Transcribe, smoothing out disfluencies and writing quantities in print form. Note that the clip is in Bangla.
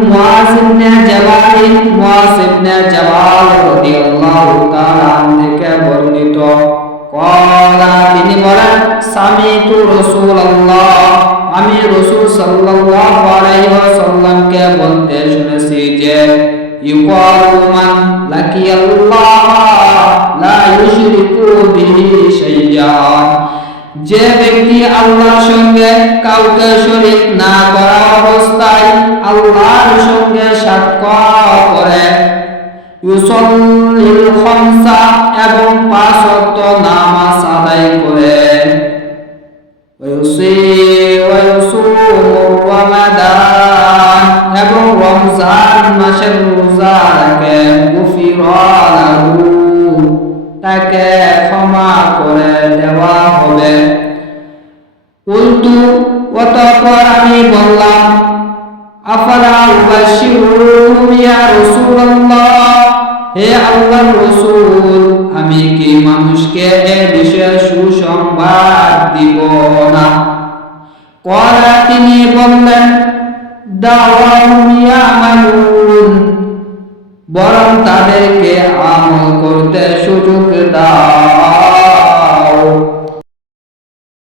মুআয ইবনে জাবাল রাদিয়াল্লাহু তাআলা থেকে বর্ণিত ক্বালা তিনি বলেন সামিতু রাসূলুল্লাহ আমি রাসূল সাল্লাল্লাহু আলাইহি ওয়াসাল্লামকে বলতে শুনেছি যে ইউকালু মান লাকিয়াল্লাহ লা ইউশরিকু বিহি শাইআন যে ব্যক্তি আল্লাহর সঙ্গে কাউকে শরীক না করা অবস্থায় আল্লাহর সঙ্গে সাক্ষ্য করে ইউসাল্লিল খামসা এবং 5 ওয়াক্ত নামাজ আদায় করে রমাদান এবং রমজান মাসের রোজা রাখে গুফিরা লাহু তাকে ক্ষমা করে দেওয়া হবে। কুলতু অতঃপর আমি বললাম আফালা উবাশশিরুহুম ইয়া রাসূলুল্লাহ হে আল্লাহর রাসূল আমি কি মানুষকে এ বিষয়ে সুসংবাদ দিব না? ক্বালা তিনি বললেন দাওয়াহুম ইয়ামালুন বরং তাদেরকে আমল করতে সুযোগ দাও।